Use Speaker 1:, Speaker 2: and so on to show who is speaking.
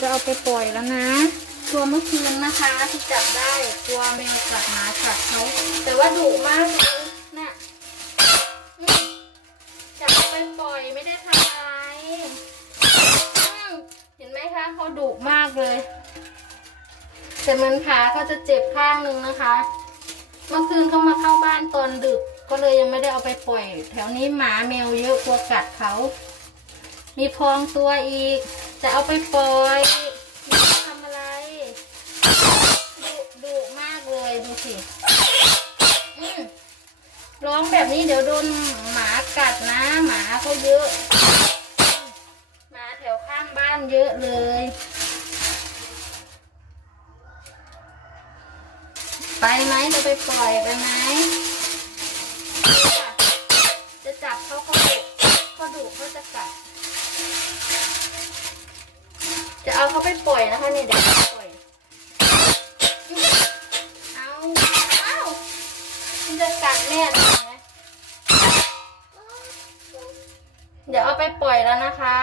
Speaker 1: จะเอาไปปล่อยแล้วนะ ตัวเมื่อคืนนะคะที่จับได้ตัวแมวกัดหมากัดเขาแต่ว่าดุมากเลยน่ะจับไปปล่อยไม่ได้ทำอะไรเห็นไหมคะเขาดุมากเลย แต่มันขาเขาจะเจ็บข้างหนึ่งนะคะ เมื่อคืนเขามาเข้าบ้านตอนดึกก็เลยยังไม่ได้เอาไปปล่อย แถวนี้หมาแมวเยอะกลัวกัดเขา มีพองตัวอีก จะเอาไปปล่อยไม่ได้ทำอะไรดุดุมากเลยดูสิอืมร้องแบบนี้เดี๋ยวโดนหมากัดนะ หมาเขาเยอะ หมาแถวข้างบ้านเยอะเลย ไปไหมจะไปปล่อยไปไหม จะเอาเขาไปปล่อยนะคะเนี่ยเดี๋ยวปล่อยเอาเอามันจะกัดแน่เลยไหมเดี๋ยวเอาไปปล่อยแล้วนะคะ